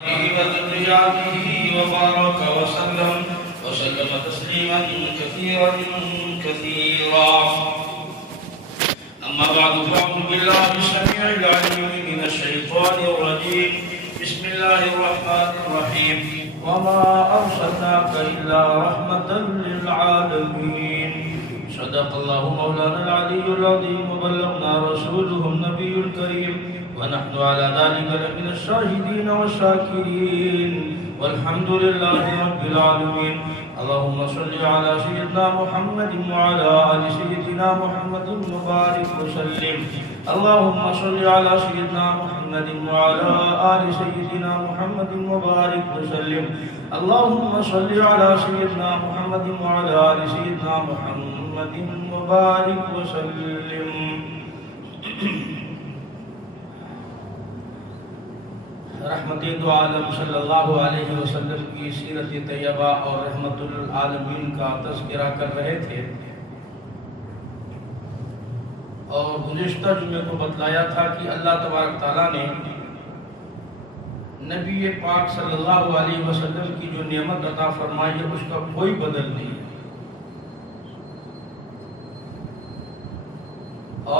وذرياته وبارك وسلم تسليما كثيرا كثيرا. أما بعد فأعوذ بالله السميع العليم من الشيطان الرجيم. بسم الله الرحمن الرحيم. وما أرسلناك إلا رحمة للعالمين. صدق الله مولانا العلي العظيم وبلغنا رسوله النبي الكريم ونحن على ذلك لمن الشاهدين والشاكرين والحمد لله رب العالمين. اللهم صل على سيدنا محمد وعلى آل سيدنا محمد وبارك وسلم. اللهم صل على سيدنا محمد وعلى آل سيدنا محمد وبارك وسلم. اللهم صل على سيدنا محمد وعلى آل سيدنا محمد وبارك وسلم. رحمت دو عالم صلی اللہ علیہ وسلم کی سیرت طیبہ اور رحمت للعالمین کا تذکرہ کر رہے تھے، اور گزشتہ جمعے کو بتلایا تھا کہ اللہ تبارک تعالیٰ نے نبی پاک صلی اللہ علیہ وسلم کی جو نعمت عطا فرمائی ہے اس کا کوئی بدل نہیں ہے،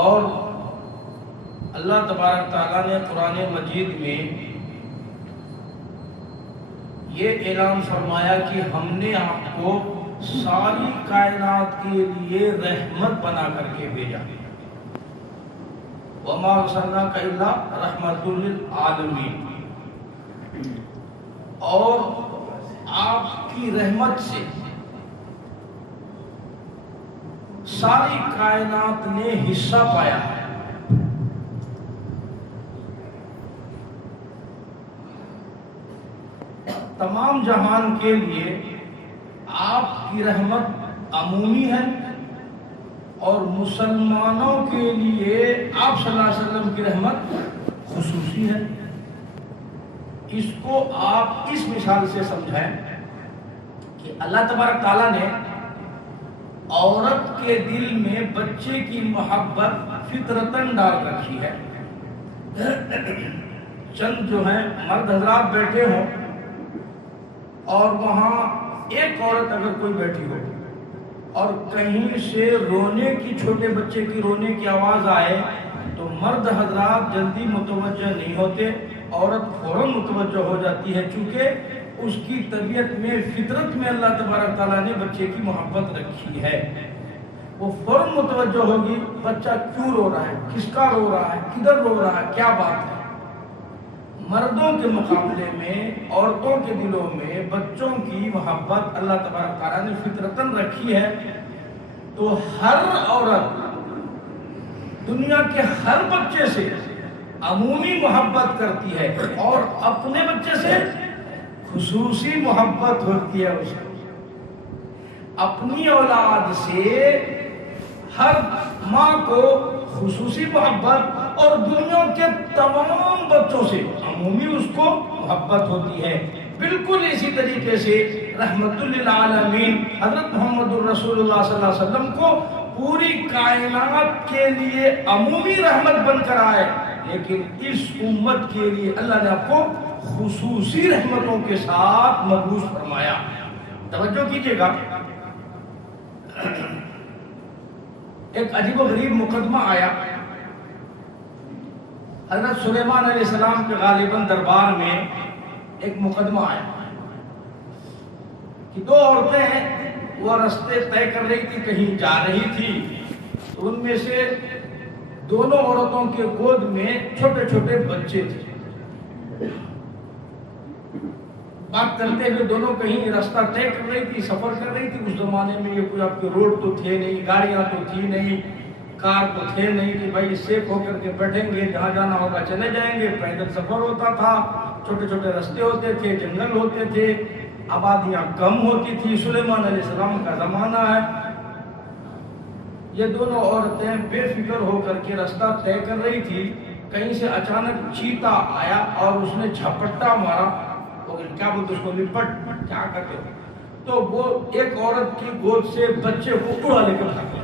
اور اللہ تبارک تعالیٰ نے قرآن مجید میں یہ اعلان فرمایا کہ ہم نے آپ کو ساری کائنات کے لیے رحمت بنا کر کے بھیجا. وَمَا أَرْسَلْنَاكَ إِلَّا رَحْمَةٌ لِلْعَالَمِينَ. اور آپ کی رحمت سے ساری کائنات نے حصہ پایا ہے. تمام جہان کے لیے آپ کی رحمت عمومی ہے، اور مسلمانوں کے لیے آپ صلی اللہ علیہ وسلم کی رحمت خصوصی ہے. اس کو آپ اس مثال سے سمجھائیں کہ اللہ تبارک تعالیٰ نے عورت کے دل میں بچے کی محبت فطرتاً ڈال رکھی ہے. چند جو ہیں مرد حضرات بیٹھے ہوں اور وہاں ایک عورت اگر کوئی بیٹھی ہو اور کہیں سے رونے کی، چھوٹے بچے کی رونے کی آواز آئے تو مرد حضرات جلدی متوجہ نہیں ہوتے، عورت فوراً متوجہ ہو جاتی ہے، چونکہ اس کی طبیعت میں، فطرت میں اللہ تبارک تعالیٰ نے بچے کی محبت رکھی ہے. وہ فوراً متوجہ ہوگی بچہ کیوں رو رہا ہے، کس کا رو رہا ہے، کدھر رو رہا ہے، کیا بات ہے. مردوں کے مقابلے میں عورتوں کے دلوں میں بچوں کی محبت اللہ تبارک تعالیٰ نے فطرتاً رکھی ہے. تو ہر عورت دنیا کے ہر بچے سے عمومی محبت کرتی ہے، اور اپنے بچے سے خصوصی محبت ہوتی ہے. اسے اپنی اولاد سے ہر ماں کو خصوصی محبت، اور دنیا کے تمام بچوں سے عمومی اس کو محبت ہوتی ہے. بالکل اسی طریقے سے رحمت للعالمین حضرت محمد الرسول اللہ صلی اللہ علیہ وسلم کو پوری کائنات کے لیے عمومی رحمت بن کر آئے، لیکن اس امت کے لیے اللہ نے آپ کو خصوصی رحمتوں کے ساتھ مبعوث فرمایا. توجہ کیجئے گا، ایک عجیب و غریب مقدمہ آیا. حضرت سلیمان علیہ السلام کے غالباً دربار میں ایک مقدمہ آیا کہ دو عورتیں وہ راستے طے کر رہی تھی، کہیں جا رہی تھی. ان میں سے دونوں عورتوں کے گود میں چھوٹے چھوٹے بچے تھے. بات کرتے ہوئے دونوں کہیں راستہ طے کر رہی تھی، سفر کر رہی تھی. اس زمانے میں یہ کوئی آپ کے روڈ تو تھے نہیں، گاڑیاں تو تھی نہیں، کار تو تھے نہیں کہ بھائی سیف ہو کر کے بیٹھیں گے، جہاں جانا ہوگا چلے جائیں گے. پیدل سفر ہوتا تھا، چھوٹے چھوٹے راستے ہوتے تھے، جنگل ہوتے تھے، آبادیاں کم ہوتی تھی. سلیمان علیہ السلام کا زمانہ ہے. یہ دونوں عورتیں بے فکر ہو کر کے راستہ طے کر رہی تھی. کہیں سے اچانک چیتا آیا اور اس نے جھپٹا مارا. کیا بولتے اس کو، لپٹ کیا کرتے ہو. تو وہ ایک عورت کی گود سے بچے کو اڑا لے کر بھاگ گیا.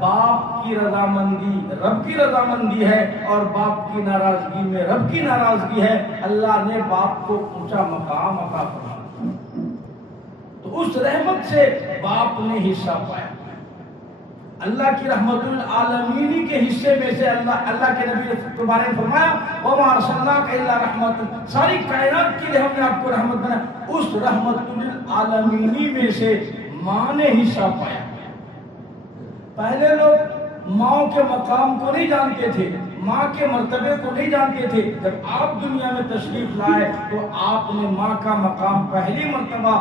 باپ کی رضامندی رب کی رضامندی ہے اور باپ کی ناراضگی میں رب کی ناراضگی ہے، اللہ نے باپ کو اونچا مقام عطا فرمایا۔ تو اس رحمت سے باپ نے حصہ پایا۔ اللہ کی رحمت العالمین کے حصے میں سے اللہ کے نبی کے بارے میں فرمایا وَمَا أَرْسَلْنَاكَ إِلَّا رَحْمَةً، ساری کائنات کے لیے ہم نے آپ کو رحمت بنایا۔ اس رحمت العالمین میں سے ماں نے حصہ پایا۔ پہلے لوگ ماں کے مقام کو نہیں جانتے تھے، ماں کے مرتبے کو نہیں جانتے تھے۔ جب آپ دنیا میں تشریف لائے تو آپ نے ماں کا مقام پہلی مرتبہ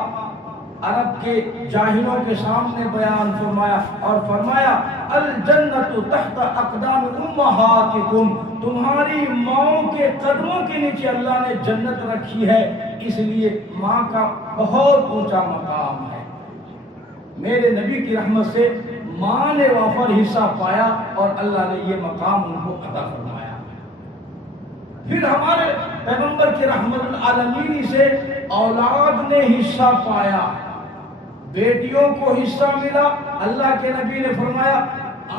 عرب کے جاہلوں کے سامنے بیان فرمایا اور فرمایا الجنت تحت اقدام امہاتکم، تمہاری ماں کے قدموں کے نیچے اللہ نے جنت رکھی ہے، اس لیے ماں کا بہت اونچا مقام ہے۔ میرے نبی کی رحمت سے ماں نے وافر حصہ پایا اور اللہ نے یہ مقام ان کو عطا فرمایا۔ پھر ہمارے پیغمبر کی رحمت العالمین سے اولاد نے حصہ پایا، بیٹیوں کو حصہ ملا۔ اللہ کے نبی نے فرمایا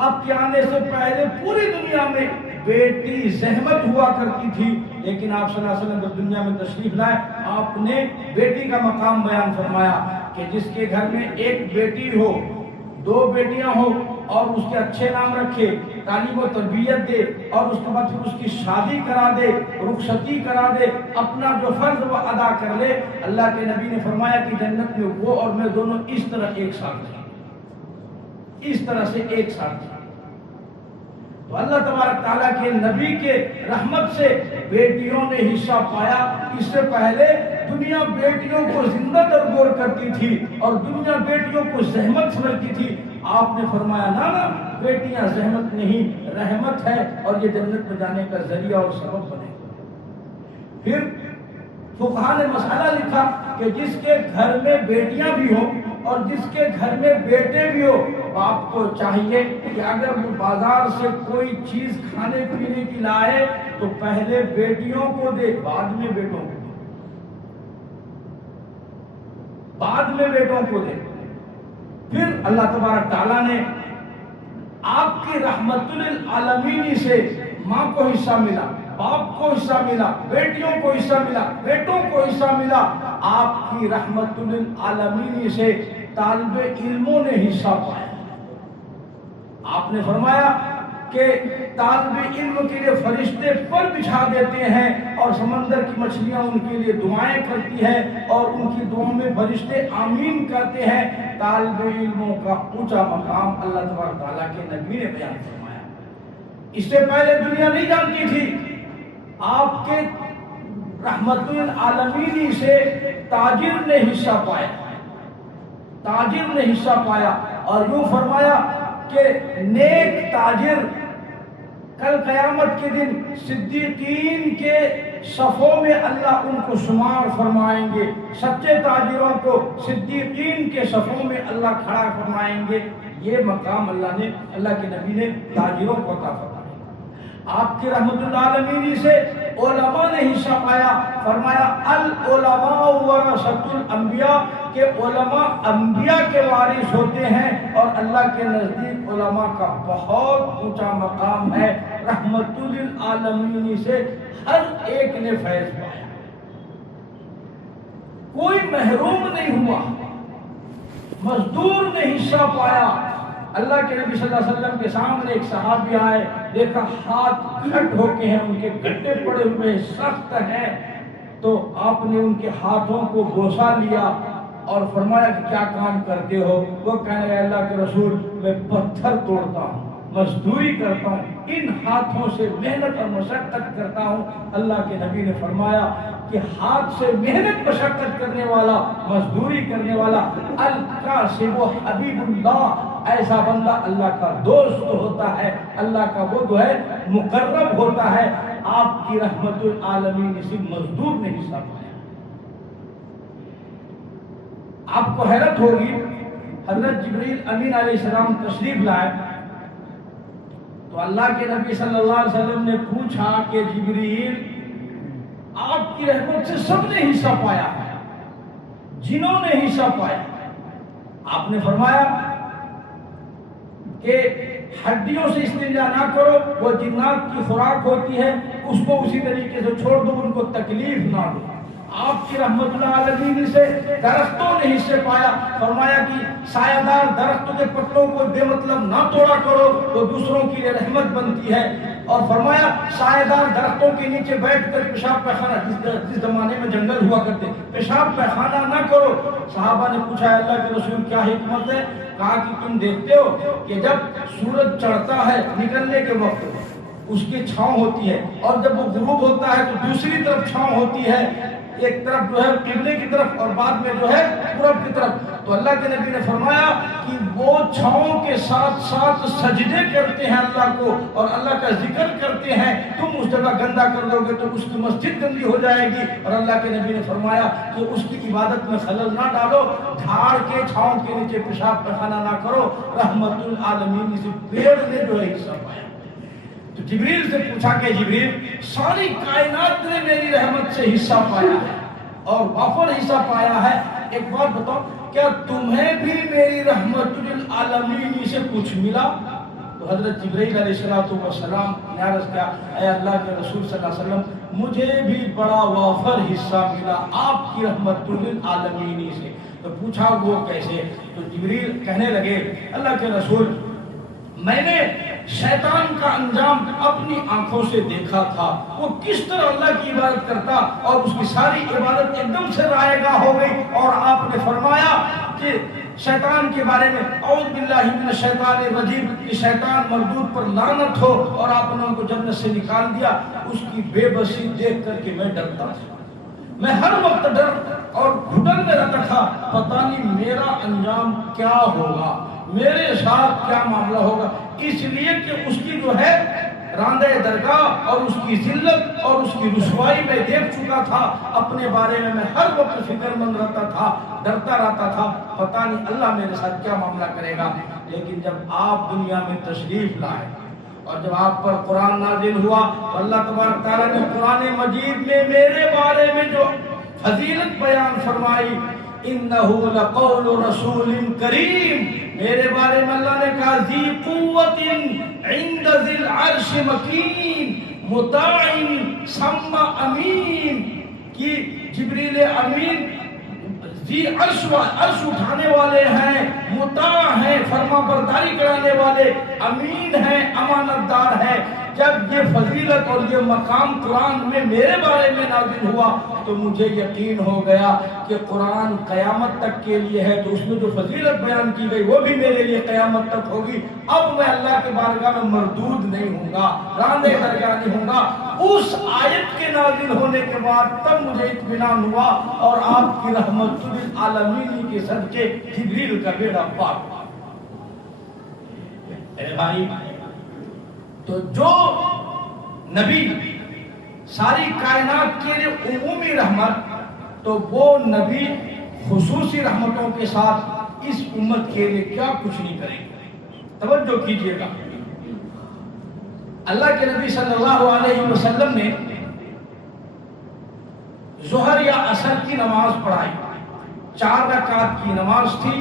آپ کے آنے سے پہلے پوری دنیا میں بیٹی زحمت ہوا کرتی تھی، لیکن آپ صلی اللہ علیہ وسلم جب دنیا میں تشریف لائے آپ نے بیٹی کا مقام بیان فرمایا کہ جس کے گھر میں ایک بیٹی ہو، دو بیٹیاں ہو اور اس کے اچھے نام رکھے، تعلیم و تربیت دے اور اس کے بعد پھر اس کی شادی کرا دے، رخصتی کرا دے، اپنا جو فرض وہ ادا کر لے، اللہ کے نبی نے فرمایا کہ جنت میں وہ اور میں دونوں اس طرح ایک ساتھ ہیں، اس طرح سے ایک ساتھ ہیں۔ تو اللہ تبارک تعالیٰ کے نبی کے رحمت سے بیٹیوں نے حصہ پایا۔ اس سے پہلے دنیا بیٹیوں کو زندہ درگور کرتی تھی اور دنیا بیٹیوں کو زحمت سمجھتی تھی۔ آپ نے فرمایا نا بیٹیاں زحمت نہیں، رحمت ہے اور یہ جنت میں جانے کا ذریعہ اور سبب بنے۔ پھر فقہاء نے مسئلہ لکھا کہ جس کے گھر میں بیٹیاں بھی ہوں اور جس کے گھر میں بیٹے بھی ہو، باپ کو چاہیے کہ اگر وہ بازار سے کوئی چیز کھانے پینے کی لائے تو پہلے بیٹیوں کو دے، بعد میں بیٹوں کو دے، بعد میں بیٹوں کو دے۔ پھر اللہ تبارک تعالیٰ نے آپ کی رحمت للعالمین سے ماں کو حصہ ملا، باپ کو حصہ ملا، بیٹیوں کو حصہ ملا، بیٹوں کو حصہ ملا۔ آپ کی رحمت للعالمین سے طالب علموں نے حصہ پایا۔ آپ نے فرمایا کہ طالب علم کے لیے فرشتے پر بچھا دیتے ہیں اور سمندر کی مچھلیاں ان کے لیے دعائیں کرتی ہیں اور ان کی دعاؤں میں فرشتے آمین کہتے ہیں۔ طالب علموں کا اونچا مقام اللہ تبارک تعالیٰ کے نبی نے بیان فرمایا۔ اس سے پہلے دنیا نہیں جانتی تھی۔ آپ کے رحمت العالمین سے تاجر نے حصہ پایا، تاجر نے حصہ پایا اور یوں فرمایا کہ نیک تاجر کل قیامت کے دن صدیقین کے صفوں میں اللہ ان کو شمار فرمائیں گے، سچے تاجروں کو صدیقین کے صفوں میں اللہ کھڑا فرمائیں گے۔ یہ مقام اللہ کے نبی نے تاجروں کو عطا فرمایا۔ آپ کی رحمت العالمین سے علماء نے حصہ پایا، فرمایا العلماء ورثۃ الانبیاء، کہ علماء انبیاء کے وارث ہوتے ہیں اور اللہ کے نزدیک علماء کا بہت اونچا مقام ہے۔ رحمت للعالمین سے ہر ایک نے فیض پایا، کوئی محروم نہیں ہوا، مزدور نے حصہ پایا۔ اللہ کے نبی صلی اللہ علیہ وسلم کے سامنے ایک صحابی آئے، دیکھا ہاتھ گھٹ ہو کے ہیں، ان کے گھٹے پڑے ہوئے سخت ہیں، تو آپ نے ان کے ہاتھوں کو بوسہ لیا اور فرمایا کہ کیا کام کرتے ہو؟ وہ کہنے لگے اللہ کے رسول میں پتھر توڑتا ہوں، مزدوری کرتا ہوں، ان ہاتھوں سے محنت اور مشقت کرتا ہوں۔ اللہ کے نبی نے فرمایا کہ ہاتھ سے محنت مشقت کرنے والا، مزدوری کرنے والا الکاسب حبیب اللہ، ایسا بندہ اللہ کا دوست ہوتا ہے، اللہ کا وہ جو ہے مقرب ہوتا ہے۔ آپ کی رحمت العالمین اسی مزدور نے حصہ پایا۔ آپ کو حیرت ہوگی، حضرت جبریل امین علیہ السلام تشریف لائے تو اللہ کے نبی صلی اللہ علیہ وسلم نے پوچھا کہ جبریل آپ کی رحمت سے سب نے حصہ پایا ہے، جنہوں نے حصہ پایا۔ آپ نے فرمایا کہ ہڈیوں سے استنجا نہ کرو، وہ جنات کی خوراک ہوتی ہے، اس کو اسی طریقے سے چھوڑ دو، ان کو تکلیف نہ دو۔ آپ کی رحمت اللہ علیہ سے درختوں نے حصے پایا، فرمایا کہ سایہ دار درختوں کے پتوں کو بے مطلب نہ توڑا کرو، وہ دوسروں کے لیے رحمت بنتی ہے۔ اور فرمایا سایہ دار درختوں کے نیچے بیٹھ کر پیشاب پیخانہ، جس زمانے میں جنگل ہوا کرتے، پیشاب پیخانہ نہ کرو۔ صحابہ نے پوچھا اللہ کے رسول کیا حکمت ہے؟ کہا کہ تم دیکھتے ہو کہ جب سورج چڑھتا ہے نکلنے کے وقت اس کی چھاؤں ہوتی ہے، اور جب وہ غروب ہوتا ہے تو دوسری طرف چھاؤں ہوتی ہے، ایک طرف جو ہے قبلے کی طرف اور بعد میں جو ہے پورب کی طرف۔ تو اللہ کے نبی نے فرمایا کہ وہ چھاؤں کے ساتھ ساتھ سجدے کرتے ہیں اللہ کو اور اللہ کا ذکر کرتے ہیں، تم اس جگہ گندا کر دو گے تو اس کی مسجد گندی ہو جائے گی۔ اور اللہ کے نبی نے فرمایا کہ اس کی عبادت میں خلل نہ ڈالو، جھاڑ کے چھاؤں کے نیچے پیشاب پیخانہ نہ کرو۔ رحمت العالمین سے پیڑ نے جو ہے حصہ پایا۔ تو جبریل سے پوچھا کہ جبریل، ساری کائنات نے میری رحمت سے حصہ پایا ہے اور وافر حصہ پایا ہے، ایک بات بتاؤ کیا تمہیں بھی میری رحمت للعالمین سے کچھ ملا؟ تو حضرت جبریل علیہ السلام نے عرض کیا، اے اللہ کے رسول صلی اللہ علیہ وسلم، مجھے بھی بڑا وافر حصہ ملا آپ کی رحمت للعالمین سے۔ تو پوچھا وہ کیسے؟ تو جبریل کہنے لگے، اللہ کے رسول، میں نے شیطان کا انجام اپنی آنکھوں سے دیکھا تھا، وہ کس طرح اللہ کی عبادت کرتا اور اس کی ساری عبادت ایک دم سے رائے گاہ ہو گئی، اور آپ نے فرمایا کہ شیطان کے بارے میں اعوذ باللہ من الشیطان الرجیم، کہ شیطان مردود پر لعنت ہو، اور آپ نے ان کو جنت سے نکال دیا۔ اس کی بے بسی دیکھ کر کے میں ڈرتا تھا، میں ہر وقت ڈر اور گھٹن میں رہتا تھا، پتہ نہیں میرا انجام کیا ہوگا، میرے ساتھ کیا معاملہ ہوگا، اس لیے کہ اس کی جو ہے راندہ درگاہ اور اس کی ذلت اور اس کی رسوائی میں دیکھ چکا تھا، اپنے بارے میں ہر وقت فکر مند رہتا تھا، ڈرتا رہتا تھا، پتہ نہیں اللہ میرے ساتھ کیا معاملہ کرے گا۔ لیکن جب آپ دنیا میں تشریف لائے اور جب آپ پر قرآن نازل ہوا، اللہ تبارک تعالیٰ نے قرآن مجید میں میرے بارے میں جو فضیلت بیان فرمائی، انہو لقول رسول کریم، میرے بارے میں اللہ نے کہا ذی قوت عند ذی العرش مکین مطاع ثم امین، کہ جبریل امین ذی عرش اٹھانے والے ہیں، مطاع ہیں، فرما برداری کرانے والے، امین ہیں، امانت دار ہیں۔ جب یہ فضیلت اور یہ مقام قرآن میں میرے بارے میں نازل ہوا تو مجھے یقین ہو گیا کہ قرآن قیامت تک کے لیے ہے، تو اس میں جو فضیلت بیان کی گئی وہ بھی میرے لیے قیامت تک ہوگی۔ اب میں اللہ کے بارگاہ میں مردود نہیں ہوں گا، راندے درگاہ نہیں ہوں گا۔ اس آیت کے نازل ہونے کے بعد تب مجھے اطمینان ہوا، اور آپ کی رحمت للعالمین کے صدقے جبریل کا بیڑا پاک۔ اے بھائی، تو جو نبی ساری کائنات کے لیے عمومی رحمت، تو وہ نبی خصوصی رحمتوں کے ساتھ اس امت کے لیے کیا کچھ نہیں کریں گے۔ توجہ کیجئے گا، اللہ کے نبی صلی اللہ علیہ وسلم نے ظہر یا عصر کی نماز پڑھائی، 4 رکعت کی نماز تھی،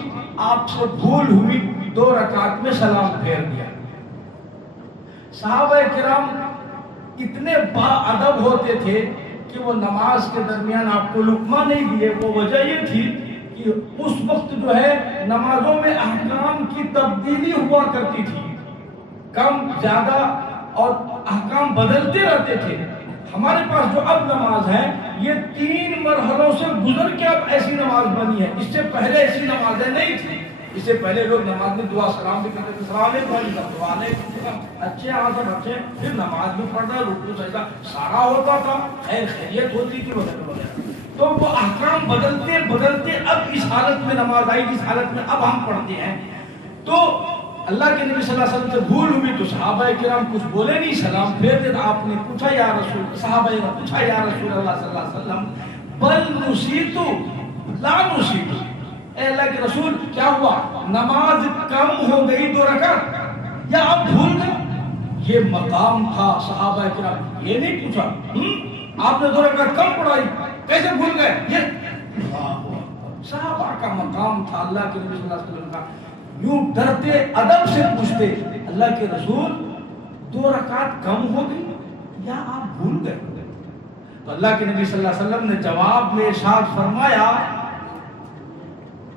آپ سے بھول ہوئی 2 رکعت میں سلام پھیر دیا۔ صحابہ کرام اتنے با ادب ہوتے تھے کہ وہ نماز کے درمیان آپ کو لقمہ نہیں دیے۔ وہ وجہ یہ تھی کہ اس وقت جو ہے نمازوں میں احکام کی تبدیلی ہوا کرتی تھی، کم زیادہ اور احکام بدلتے رہتے تھے۔ ہمارے پاس جو اب نماز ہے یہ 3 مرحلوں سے گزر کے اب ایسی نماز بنی ہے، اس سے پہلے ایسی نمازیں نہیں تھی۔ اس سے پہلے لوگ نماز میں دعا سلام بھی کرتے تھے، سلام علیکم، اچھے آسن اچھے، پھر نماز میں پڑھنا، رکوع سجدہ سارا ہوتا تھا، خیر خیریت ہوتی تھی وغیرہ وغیرہ۔ تو وہ احکام بدلتے بدلتے اب اس حالت میں نماز آئی جس حالت میں اب ہم پڑھتے ہیں۔ تو اللہ کے نبی صلی اللہ علیہ وسلم سے بھول ہوئی تو صحابہ کرام کچھ بولے نہیں، سلام پھیر دے۔ آپ نے پوچھا یا رسول، صحابہ نے پوچھا یا رسول اللہ صلی اللہ علیہ وسلم، بل نسیت لا نسیت، اے اللہ کے رسول کیا ہوا، نماز کم ہو گئی 2 رکعت یا آپ بھول گئے؟ یہ مقام تھا صحابہ کرام، یہ نہیں پوچھا آپ نے 2 رکعت کم پڑھائی کیسے بھول گئے، یہ صحابہ کا مقام تھا۔ اللہ کے نبی صلی اللہ علیہ وسلم کا یوں ڈرتے ادب سے پوچھتے، اللہ کے رسول 2 رکعت کم ہو گئی یا آپ بھول گئے؟ تو اللہ کے نبی صلی اللہ علیہ وسلم نے جواب میں ارشاد فرمایا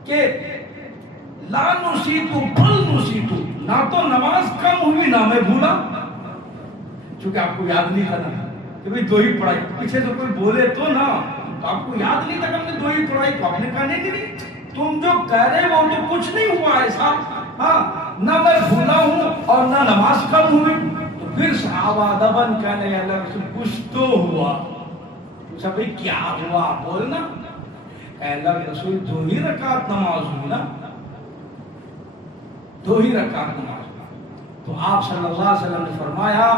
کہ لا نسیتو بل نسیتو، نہ تو نماز کم ہوئی نہ میں بھولا، چونکہ آپ کو یاد نہیں کرنا کہ بھئی 2 ہی پڑھائی، پیچھے سے کوئی بولے تو نا، تو آپ کو یاد نہیں تھا کہ ہم نے 2 ہی پڑھائی، تو آپ نے کہا نہیں تم جو کہہ رہے وہ تو کچھ نہیں ہوا ایسا، ہاں نہ میں بھولا ہوں اور نہ نماز کم ہوئی۔ تو پھر صحابہ ادباً کہنے لگے اللہ رسول کچھ تو ہوا، پوچھا بھئی کیا ہوا بولنا، کہ اللہ کے رسول 2 ہی رکعت نماز ہوئی نا، 2 ہی رکعت نماز ہوئی۔ تو آپ صلی اللہ علیہ وسلم نے فرمایا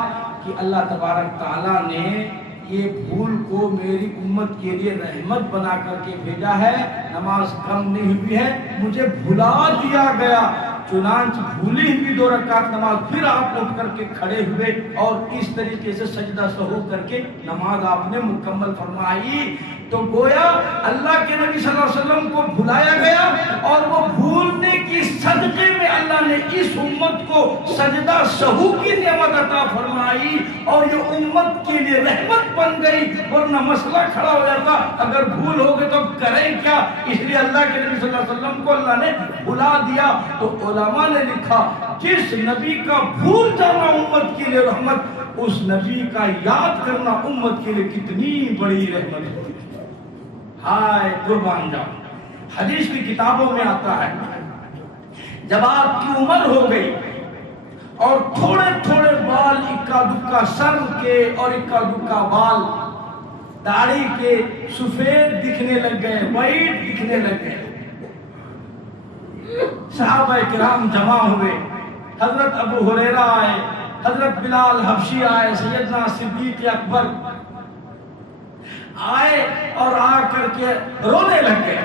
کہ اللہ تبارک تعالیٰ نے یہ بھول کو میری امت کے لیے رحمت بنا کر کے بھیجا ہے، نماز کم نہیں ہوئی ہے، مجھے بھلا دیا گیا، چنانچہ بھولی ہوئی 2 رکعت نماز پھر آپ اٹھ کر کے کھڑے ہوئے اور اس طریقے سے سجدہ سہو کر کے نماز آپ نے مکمل فرمائی۔ تو گویا اللہ کے نبی صلی اللہ علیہ وسلم کو بھلایا گیا اور وہ بھولنے کی صدقے میں اللہ نے اس امت کو سجدہ سہو کی نعمت عطا فرمائی اور یہ امت کے لیے رحمت بن گئی، ورنہ مسئلہ کھڑا ہو جاتا اگر بھول ہو گئے تو کریں کیا، اس لیے اللہ کے نبی صلی اللہ علیہ وسلم کو اللہ نے بھلا دیا۔ تو علماء نے لکھا جس نبی کا بھول جانا امت کے لیے رحمت، اس نبی کا یاد کرنا امت کے لیے کتنی بڑی رحمت ہے۔ ہائے قربان جاؤ، حدیث کی کتابوں میں آتا ہے جب آپ کی عمر ہو گئی اور تھوڑے تھوڑے بال اکا دکا سر کے اور اکا دکا بال داڑھی کے سفید دکھنے لگ گئے، وائٹ دکھنے لگ گئے، صحابہ کرام جمع ہوئے، حضرت ابو ہریرہ آئے، حضرت بلال حبشی آئے، سیدنا صدیق اکبر آئے اور آ کر کے رونے لگ گئے،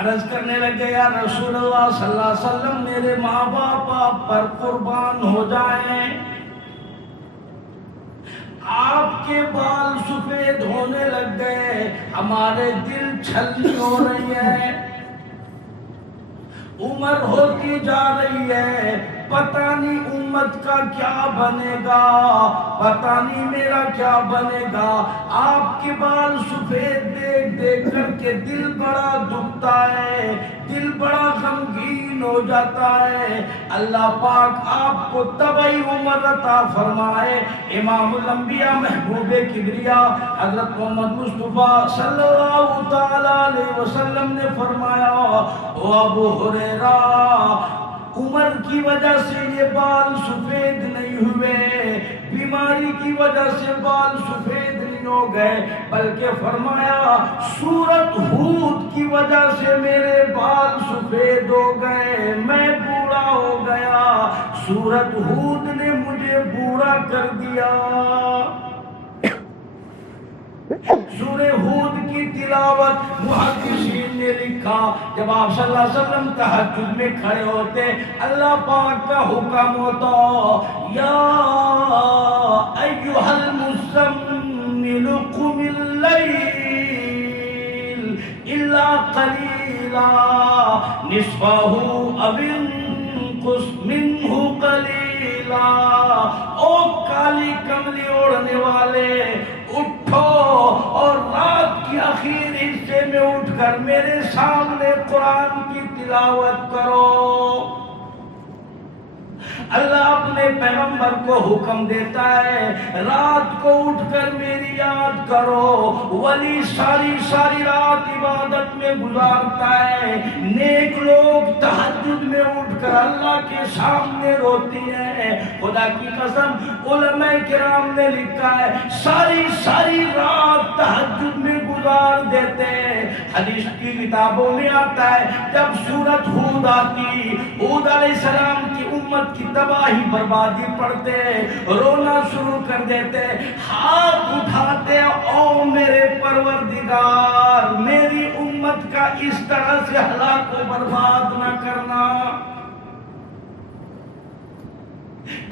عرض کرنے لگے یا رسول اللہ صلی اللہ علیہ وسلم میرے ماں باپ آپ پر قربان ہو جائیں، آپ کے بال سفید ہونے لگ گئے، ہمارے دل چھلنی ہو رہی ہے، عمر ہوتی جا رہی ہے، پتہ نہیں امت کا کیا بنے گا، پتہ نہیں میرا کیا بنے گا، آپ کے بال سفید دیکھ دیکھ کر کے دل بڑا دکھتا ہے، دل بڑا غمگین ہو جاتا ہے، اللہ پاک آپ کو طبعی عمر عطا فرمائے۔ امام الانبیاء محبوب کبریا حضرت محمد مصطفیٰ صلی اللہ تعالی علیہ وسلم نے فرمایا او ابو ہریرہ عمر کی وجہ سے یہ بال سفید نہیں ہوئے، بیماری کی وجہ سے بال سفید نہیں ہو گئے، بلکہ فرمایا سورت ہود کی وجہ سے میرے بال سفید ہو گئے، میں بوڑھا ہو گیا، سورت ہود نے مجھے بوڑھا کر دیا۔ سورہ ہود کی تلاوت محدثین نے لکھا جب آپ صلی اللہ علیہ وسلم تہجد میں کھڑے ہوتے اللہ پاک کا حکم ہوتا یا ایھا المزمل قم اللیل الا قلیلا نصفہ او انقص منہ قلیلا، او کالی کملی اوڑھنے والے اٹھو اور رات کی آخر حصے میں اٹھ کر میرے سامنے قرآن کی تلاوت کرو۔ اللہ اپنے پیغمبر کو حکم دیتا ہے رات کو اٹھ کر میری یاد کرو، ولی ساری رات عبادت میں گزارتا ہے، نیک لوگ تہجد میں اٹھ کر اللہ کے سامنے روتی ہیں، خدا کی قسم علماء کرام نے لکھا ہے ساری رات تہجد میں گزار دیتے ہیں۔ حدیث کی کتابوں میں آتا ہے جب سورت ہود آتی، ہود علیہ السلام کی امت کی تباہی بربادی پڑھتے، رونا شروع کر دیتے، ہاتھ اٹھاتے او میرے پروردگار میری امت کا اس طرح سے ہلاک و برباد نہ کرنا۔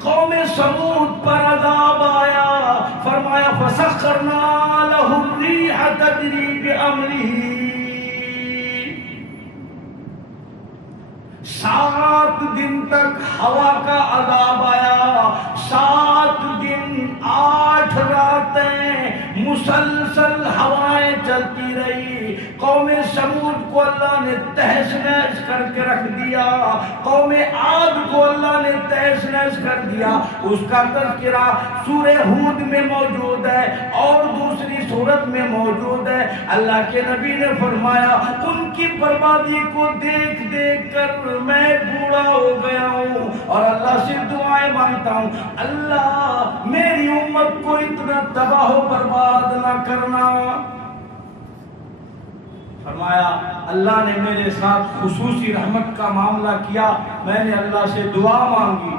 قوم سمود پر عذاب آیا، فرمایا فسخرنا لهم الريح تجري بأمره 7 دن تک ہوا کا عذاب آیا، 7 دن 8 راتیں مسلسل ہوائیں چلتی رہی۔ قوم سمود کو اللہ نے تہس نہس کر کے رکھ دیا، قوم عاد کو اللہ نے تہس نہس کر دیا۔ اس کا تذکرہ سورہ ہود میں موجود ہے اور دوسری سورت میں موجود ہے۔ اللہ کے نبی نے فرمایا ان کی بربادی کو دیکھ دیکھ کر میں بوڑھا ہو گیا ہوں اور اللہ سے دعائیں مانگتا ہوں، اللہ میری امت کو اتنا تباہ و برباد نہ کرنا۔ فرمایا اللہ نے میرے ساتھ خصوصی رحمت کا معاملہ کیا، میں نے اللہ سے دعا مانگی،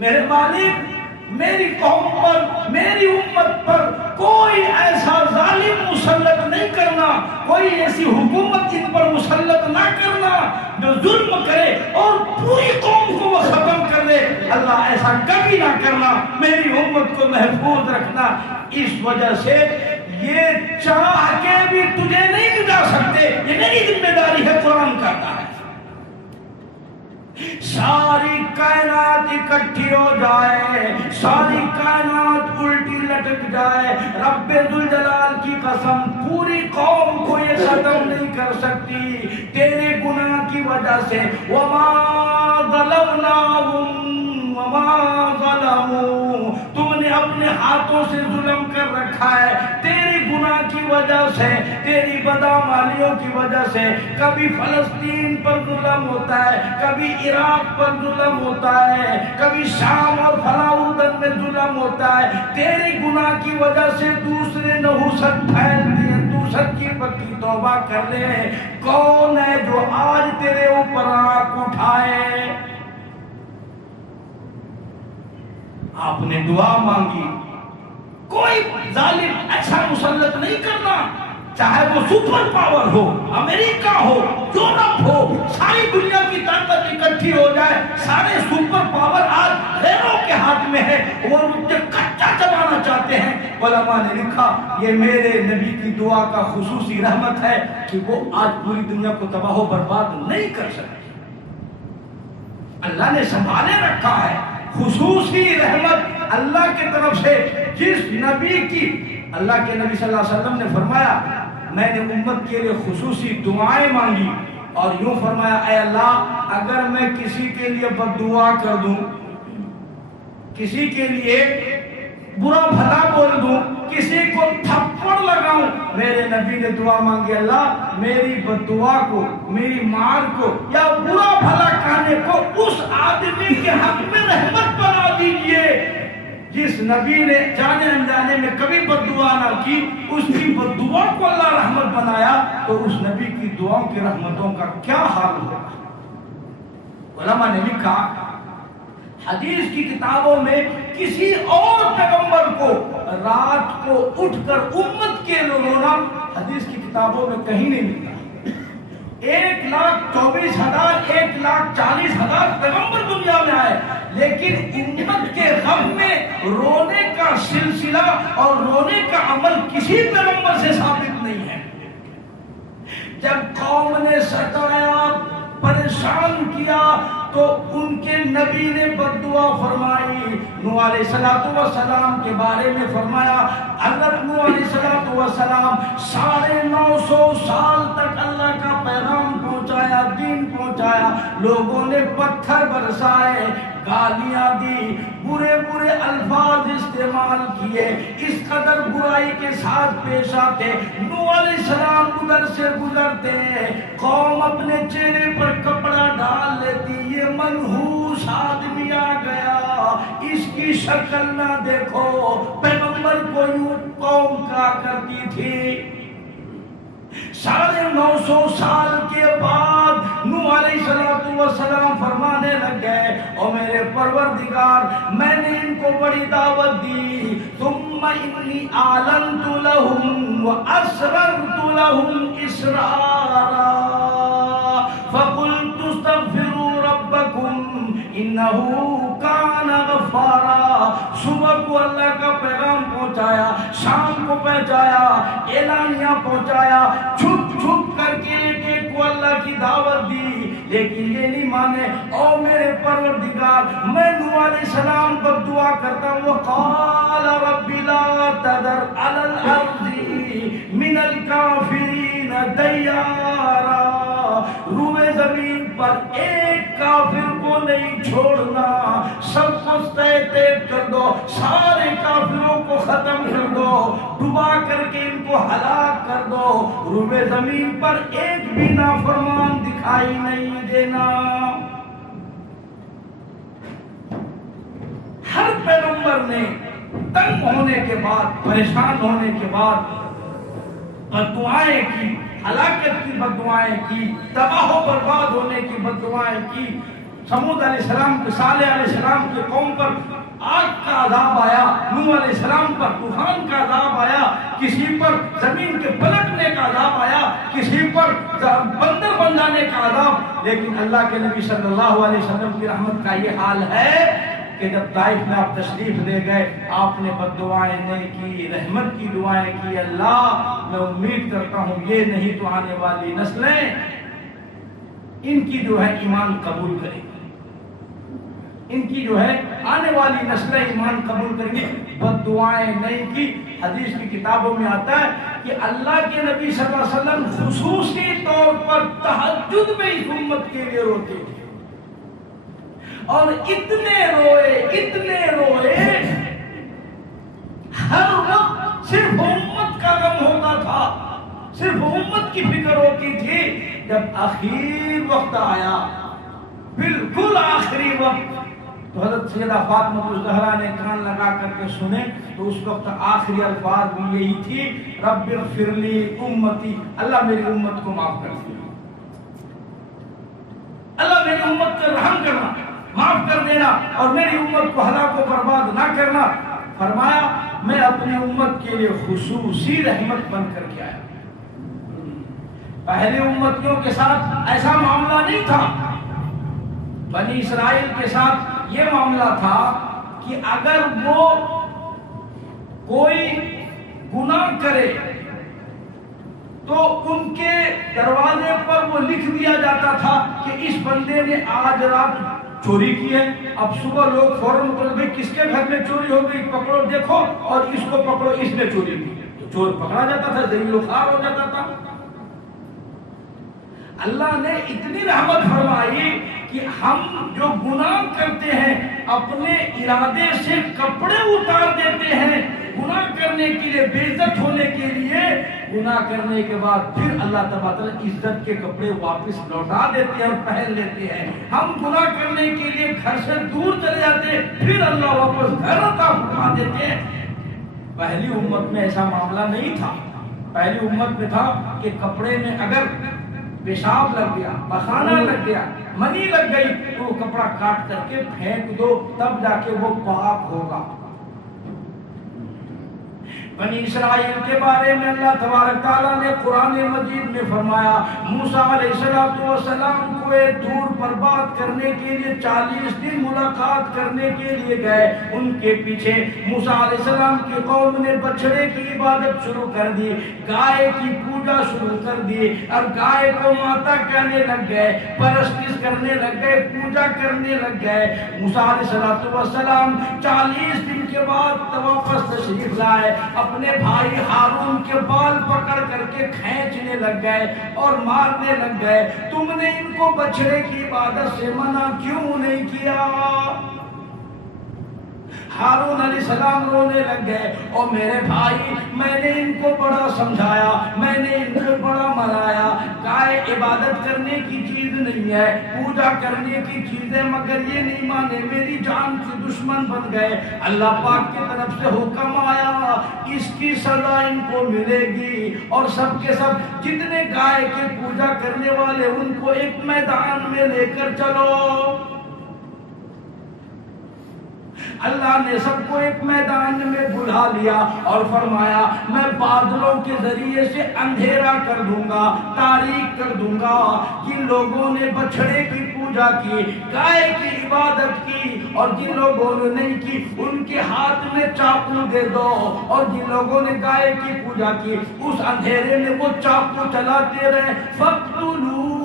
میرے مالک میری قوم پر، میری امت پر کوئی ایسا ظالم مسلط نہیں کرنا، کوئی ایسی حکومت ان پر مسلط نہ کرنا جو ظلم کرے اور پوری قوم کو وہ ختم کر دے، اللہ ایسا کبھی نہ کرنا، میری امت کو محفوظ رکھنا۔ اس وجہ سے یہ چاہ کے بھی تجھے نہیں مٹا سکتے، یہ میری ذمہ داری ہے، قرآن کہتا ہے۔ ساری کائنات اکٹھی ہو جائے، ساری کائنات الٹی لٹک جائے، رب ذوالجلال کی قسم پوری قوم کو یہ ختم نہیں کر سکتی تیرے گناہ کی وجہ سے۔ وما ظلمناہم وما ظلموا، تم نے اپنے ہاتھوں سے ظلم کر رکھا ہے، تیری گناہ کی وجہ سے، تیری بدعمالیوں کی وجہ سے۔ کبھی فلسطین پر ظلم ہوتا ہے، کبھی عراق پر ظلم ہوتا ہے، کبھی شام اور فلاں اردن میں ظلم ہوتا ہے، تیری گناہ کی وجہ سے دوسرے نحوست پھیلتی ہیں۔ تو سچی پکی توبہ کر لے، کون ہے جو آج تیرے اوپر آنکھ اٹھائے؟ آپ نے دعا مانگی، کوئی ظالم ایسا مسلط نہیں کرنا، چاہے وہ سپر پاور ہو، امریکہ ہو، یورپ ہو، ساری دنیا کی طاقت اکٹھی ہو جائے، سارے سپر پاور آج غیروں کے ہاتھ میں ہے، وہ مجھے کچا چبانا چاہتے ہیں۔ علماء نے لکھا یہ میرے نبی کی دعا کا خصوصی رحمت ہے کہ وہ آج پوری دنیا کو تباہ و برباد نہیں کر سکتے، اللہ نے سنبھالے رکھا ہے۔ خصوصی رحمت اللہ کی طرف سے جس نبی کی، اللہ کے نبی صلی اللہ علیہ وسلم نے فرمایا میں نے امت کے لیے خصوصی دعائیں مانگی اور یوں فرمایا اے اللہ اگر میں کسی کے لیے بد دعا کر دوں، کسی کے لیے برا بھلا بول دوں، کسی کو تھپڑ لگاؤں، میرے نبی نے دعا مانگی اللہ میری بد دعا کو، میری مار کو یا برا بھلا کہنے کو اس آدمی کے حق میں رحمت بنا دیجئے۔ جس نبی نے جانے انجانے میں کبھی بد دعا نہ کی، اس کی بد دعا کو اللہ رحمت بنایا، تو اس نبی کی دعاؤں کی رحمتوں کا کیا حال ہوگا؟ علماء نے لکھا حدیث کی کتابوں میں کسی اور پیغمبر کو رات کو اٹھ کر امت کے رونا حدیث کی کتابوں میں کہیں نہیں ملتا۔ 1,24,000 1,40,000 پیغمبر دنیا میں آئے، لیکن امت کے غم میں رونے کا سلسلہ اور رونے کا عمل کسی پیغمبر سے ثابت نہیں ہے۔ جب قوم نے ستایا، پریشان کیا، تو ان کے نبی نے بد دعا فرمائی۔ نوح علیہ السلام کے بارے میں فرمایا حضرت نوح علیہ السلام 950 سال تک اللہ کا پیغام پہنچایا، دین پہنچایا، لوگوں نے پتھر برسائے، گالیاں دی، برے برے الفاظ استعمال کیے، اس قدر برائی کے ساتھ پیش آتے۔ نوح علیہ السلام ادھر سے گزرتے، قوم اپنے چہرے پر کپڑا ڈال لیتی، یہ منحوس آدمی آ گیا، اس کی شکل نہ دیکھو۔ پیغمبر کو یوں قوم کہا کرتی تھی۔ 950 سال کے بعد نوح علیہ السلام فرمانے لگے او میرے پروردگار میں نے ان کو بڑی دعوت دی، ثم انی اعلنت لهم واسررت لهم اسرارا فقلت استغفروا ربکم انه کان غفارا۔ صبح کو اللہ کا پیغام پہنچایا، شام کو پہنچایا، اعلانیہ پہنچایا، چھپ چھپ کر کے ایک ایک کو اللہ کی دعوت دی لیکن یہ نہیں مانے. او میرے پروردگار, میں نوح علیہ السلام پر دعا کرتا ہوں, وقال رب لا تذر علی الارض من الکافرین دیارا, روئے زمین پر ایک کافر کو نہیں چھوڑنا, سب کو تہہ کر دو, سارے کافروں کو ختم کر دو, ڈبا کر کے ان کو ہلاک کر دو, روئے زمین پر ایک بھی نافرمان دکھائی نہیں دینا. ہر پیغمبر نے تنگ ہونے کے بعد, پریشان ہونے کے بعد بددعائیں کی, ہلاکت کی بددعائیں کی, تباہ و برباد ہونے کی بددعائیں کی. سمود علیہ السلام کے, صالح علیہ السلام کے قوم پر آگ کا عذاب آیا, نوح علیہ السلام پر طوفان کا عذاب آیا, کسی پر زمین کے پلٹنے کا عذاب آیا, کسی پر بندر بن جانے کا عذاب. لیکن اللہ کے نبی صلی اللہ علیہ وسلم کی رحمت کا یہ حال ہے کہ جب طائف میں آپ تشریف لے گئے, آپ نے بددعائیں نہیں کی, رحمت کی دعائیں کی. اللہ میں امید کرتا ہوں یہ نہیں تو آنے والی نسلیں ان کی جو ہے ایمان قبول کریں گی, ان کی جو ہے آنے والی نسلیں ایمان قبول کریں گے. بددعائیں نہیں کی. حدیث کی کتابوں میں آتا ہے کہ اللہ کے نبی صلی اللہ علیہ وسلم خصوصی طور پر تہجد میں اس امت کے لیے روتے تھے, اور اتنے روئے ہر وقت صرف امت کا غم ہوتا تھا, صرف امت کی فکر ہوتی تھی. جب آخری وقت آیا, بالکل آخری وقت, تو حضرت سیدہ فاطمہ الزہرا نے کان لگا کر کے سنے, تو اس وقت آخری الفاظ بھی یہی تھی, رب اغفر لی امتی, اللہ میری امت کو معاف کر دے, اللہ میری امت کا رحم کرنا, معاف کر دینا, اور میری امت کو ہلاک و برباد نہ کرنا. فرمایا میں اپنی امت کے لیے خصوصی رحمت بن کر کے آیا. پہلی امتیوں کے ساتھ ایسا معاملہ نہیں تھا. بنی اسرائیل کے ساتھ یہ معاملہ تھا کہ اگر وہ کوئی گناہ کرے تو ان کے دروازے پر وہ لکھ دیا جاتا تھا کہ اس بندے نے آج رات چوری کی ہے. اب صبح لوگ فوراً بھائی کس کے گھر میں چوری ہو گئی, پکڑو دیکھو, اور اس کو پکڑو, اس نے چوری کی. تو چور پکڑا جاتا تھا, ذلیل و خوار ہو جاتا تھا. اللہ نے اتنی رحمت فرمائی کہ ہم جو گناہ کرتے ہیں اپنے ارادے سے کپڑے اتار دیتے ہیں گناہ کرنے کے لیے, بے عزت ہونے کے لیے. گناہ کرنے کے بعد پھر اللہ تبارک عزت کے کپڑے واپس لوٹا دیتے ہیں اور پہن لیتے ہیں. ہم گناہ کرنے کے لیے گھر سے دور چلے جاتے ہیں, پھر اللہ واپس گھر عطا فرما دیتے ہیں. پہلی امت میں ایسا معاملہ نہیں تھا. پہلی امت میں تھا کہ کپڑے میں اگر پیشاب لگ گیا, پخانہ لگ گیا, منی لگ گئی, تو وہ کپڑا کاٹ کر کے پھینک دو, تب جا کے وہ پاک ہوگا. بنی اسرائیل کے بارے میں اللہ تبارک تعالیٰ نے قرآن مجید میں فرمایا, موسیٰ علیہ السلام کو دور پر بات کرنے کے لیے 40 دن ملاقات کرنے کے لیے گئے. ان کے پیچھے موسیٰ علیہ السلام کی قوم نے بچڑے کی عبادت شروع کر دی, گائے کی پوجا شروع کر دی, اور گائے کو ماتا کہنے لگ گئے, پرستش کرنے لگ گئے, پوجا کرنے لگ گئے. موسیٰ علیہ السلام 40 دن کے بعد واپس تشریف لائے, اپنے بھائی ہارون کے بال پکڑ کر کے کھینچنے لگ گئے اور مارنے لگ گئے. تم نے ان کو بچڑے کی عبادت سے منع کیوں نہیں کیا؟ ہارون علیہ السلام رونے لگ گئے, اور میرے بھائی میں نے ان کو بڑا سمجھایا, میں نے ان کو بڑا منایا, گائے عبادت کرنے کی چیز نہیں ہے, پوجا کرنے کی چیز ہے, مگر یہ نہیں مانے, میری جان کے دشمن بن گئے. اللہ پاک کی طرف سے حکم آیا, اس کی سزا ان کو ملے گی. اور سب کے سب جتنے گائے کے پوجا کرنے والے ان کو ایک میدان میں لے کر چلو. اللہ نے سب کو ایک میدان میں بلا لیا اور فرمایا میں بادلوں کے ذریعے سے اندھیرا کر دوں گا, تاریک کر دوں گا. جن لوگوں نے بچڑے کی پوجا کی, گائے کی عبادت کی, اور جن لوگوں نے نہیں کی ان کے ہاتھ میں چاقو دے دو. اور جن لوگوں نے گائے کی پوجا کی اس اندھیرے میں وہ چاقو چلاتے رہے. فَقْتُلُوا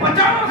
50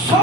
100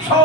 100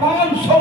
500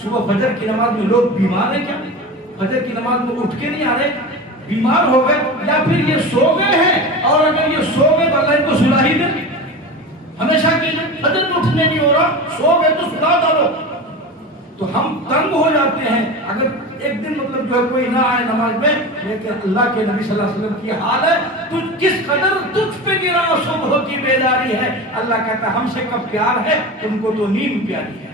صبح فجر کی نماز میں لوگ بیمار ہیں کیا؟ فجر کی نماز میں اٹھ کے نہیں آ رہے؟ بیمار ہو گئے یا پھر یہ سو گئے ہیں؟ اور اگر یہ سو گئے تو اللہ ان کو سلا ہی دے. ہمیشہ کے لیے فجر میں اٹھنے نہیں ہو رہا, سو گئے تو سلا ڈالو. تو ہم تنگ ہو جاتے ہیں اگر ایک دن مطلب جو ہے کوئی نہ آئے نماز میں. لیکن اللہ کے نبی صلی اللہ علیہ وسلم کی حال ہے, تجھ کس قدر تجھ پہ گرا صبح کی بیداری ہے. اللہ کہتا ہے ہم سے کب پیار ہے, تم کو تو نیند پیاری ہے.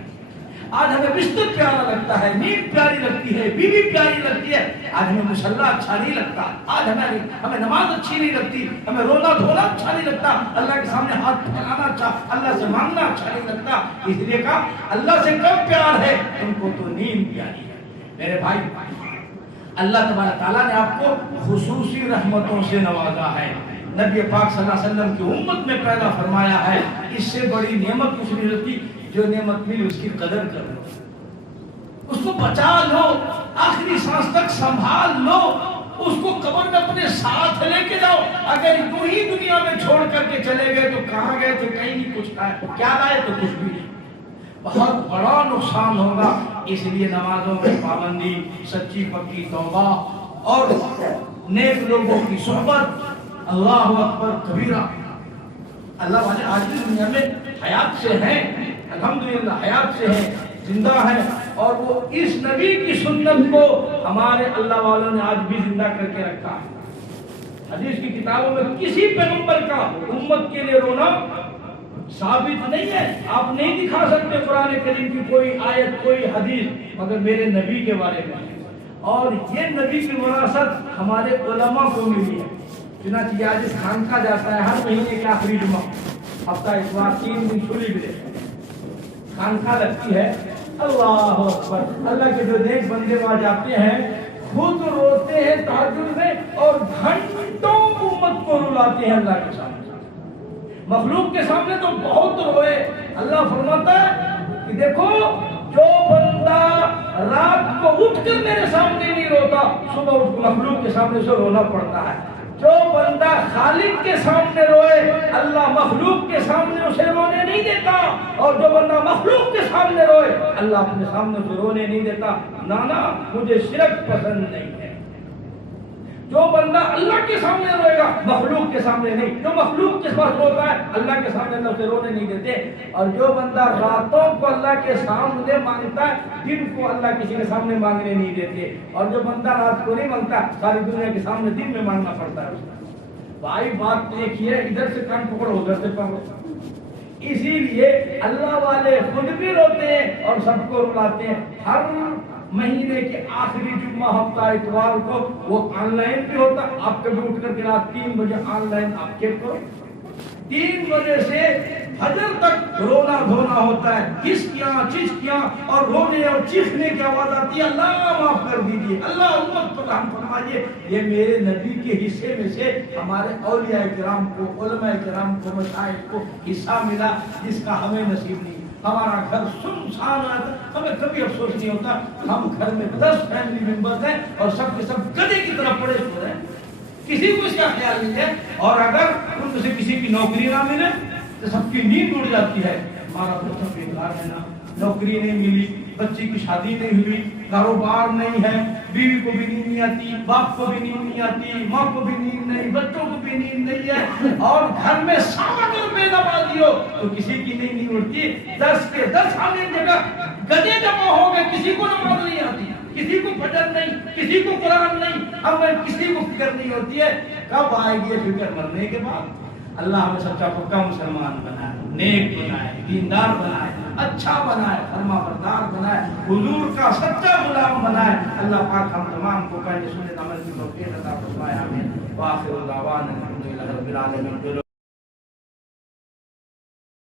آج ہمیں بستر پیارا لگتا ہے, نیند پیاری لگتی ہے, بیوی پیاری لگتی ہے. آج ہمیں مصلی اچھا نہیں لگتا, آج ہمیں نماز اچھی نہیں لگتی, ہمیں رونا دھونا اچھا نہیں لگتا, اللہ کے سامنے ہاتھ پھیلانا اچھا, اللہ سے مانگنا اچھا نہیں لگتا. اس لیے کہا اللہ سے کب پیار ہے, تم کو تو نیند پیاری ہے. میرے بھائی, اللہ تبارک تعالیٰ نے آپ کو خصوصی رحمتوں سے نوازا ہے. نبی پاک صلی اللہ علیہ وسلم کی امت میں پیدا فرمایا ہے. اس سے بڑی نعمت کچھ نہیں ہوتی. جو نعمت ملی اس کی قدر کرو, اس کو بچا لو, آخری سانس تک سنبھال لو, اس کو قبر میں اپنے ساتھ لے کے جاؤ. اگر یوں ہی دنیا میں چھوڑ کر کے چلے گئے تو کہاں گئے تھے, کہیں نہیں, کچھ لائے, کیا لائے تو کچھ بھی نہیں, بہت بڑا نقصان ہوگا. اس لیے نمازوں میں پابندی, سچی پکی توبہ اور نیک لوگوں کی صحبت. اللہ اکبر کبیرہ. اللہ والے آج بھی دنیا میں حیات سے ہیں, الحمدللہ حیات سے ہیں, زندہ ہیں, اور وہ اس نبی کی سنت کو ہمارے اللہ والوں نے آج بھی زندہ کر کے رکھا ہے. حدیث کی کتابوں میں کسی پیغمبر کا امت کے لیے رونا ثابت نہیں ہے. آپ نہیں دکھا سکتے قرآن کریم کی کوئی آیت, کوئی حدیث, مگر میرے نبی کے بارے میں. اور یہ نبی کی وراثت ہمارے علماء کو ملی ہے. چنانچہ آج اس خانقاہ جاتا ہے ہر مہینے کے آخری جمعہ, ہفتہ اتوار 3 دن چھلی ملے, خانقاہ لگتی ہے. اللہ اکبر, اللہ کے جو نیک بندے وہاں جاتے ہیں خود روتے ہیں تہجد میں, اور گھنٹوں امت کو رلاتے ہیں اللہ کے سامنے. مخلوق کے سامنے تو بہت روئے. اللہ فرماتا ہے کہ دیکھو جو بندہ رات کو اٹھ کر میرے سامنے نہیں روتا, صبح اٹھ کر مخلوق کے سامنے سے رونا پڑتا ہے. جو بندہ خالق کے سامنے روئے, اللہ مخلوق کے سامنے اسے رونے نہیں دیتا. اور جو بندہ مخلوق کے سامنے روئے, اللہ اپنے سامنے اسے رونے نہیں دیتا. نانا مجھے شرک پسند نہیں ہے. جو بندہ اللہ کے سامنے روئے گا, مخلوق کے سامنے نہیں. جو مخلوق کے پاس روتا ہے, اللہ کے سامنے اللہ اسے رونے نہیں دیتے. اور جو بندہ راتوں کو اللہ کے سامنے مانگتا ہے, دن کو اللہ کسی کے سامنے مانگنے نہیں دیتے. اور جو بندہ رات کو نہیں مانگتا, ساری دنیا کے سامنے دن میں مانگنا پڑتا ہے اس کو. بھائی بات ایک ہی ہے, ادھر سے کان پکڑو ادھر سے پکڑو. اسی لیے اللہ والے خود بھی روتے ہیں اور سب کو رلاتے ہیں. ہر مہینے کے آخری جمعہ ہفتہ اتوار کو وہ آن لائن بھی ہوتا. آپ کبھی اٹھ کر کے رات 3 بجے آن لائن آپ چیک کرو, 3 بجے سے فجر تک رونا دھونا ہوتا ہے. کسکیاں چسکیاں اور رونے اور چیخنے کی آواز آتی ہے, اللہ معاف کر دیجیے, اللہ امت کو رحم فرمائیے. یہ میرے نبی کے حصے میں سے ہمارے اولیاء کرام کو, علماء کرام کو, مشائخ کو حصہ ملا, جس کا ہمیں نصیب نہیں. ہمارا گھر سنسان ہے, ہمیں کبھی افسوس نہیں ہوتا. ہم گھر میں 10 فیملی ممبرز ہیں اور سب کے سب گدھے کی طرح پڑے ہوئے ہیں, کسی کو اس کا خیال نہیں ہے. اور اگر ان میں سے کسی کی نوکری نہ ملے تو سب کی نیند اڑ جاتی ہے. ہمارا بچہ بیکار ہے نا, نوکری نہیں ملی, بچی کی شادی نہیں ہوئی, کاروبار نہیں ہے, بیوی کو بھی نیند نہیں آتی, باپ کو بھی نیند نہیں آتی, ماں کو بھی نیند نہیں, بچوں کو بھی نیند نہیں ہے, اور گھر میں 100 روپے نمازی ہو تو کسی کی نیند نہیں اڑتی. 10 کے 10 آنے جگہ گدے جمع ہو گئے, کسی کو نماز نہیں آتی, کسی کو فجر نہیں, کسی کو قرآن نہیں, ہمیں کسی کو فکر نہیں ہوتی ہے. کب آئے گی فکر مرنے کے بعد. اللہ ہمیں سچا پکا مسلمان بنائے, نیک بنائے, دیندار بنائے, اچھا بنائے, فرما بردار بنائے, حضور کا سچا غلام بنائے. اللہ پاک ہم تمام کو پہلے سنت عمل کی توفیق عطا فرمائے. آمین. وآخر دعوانا الحمدللہ رب العالمین.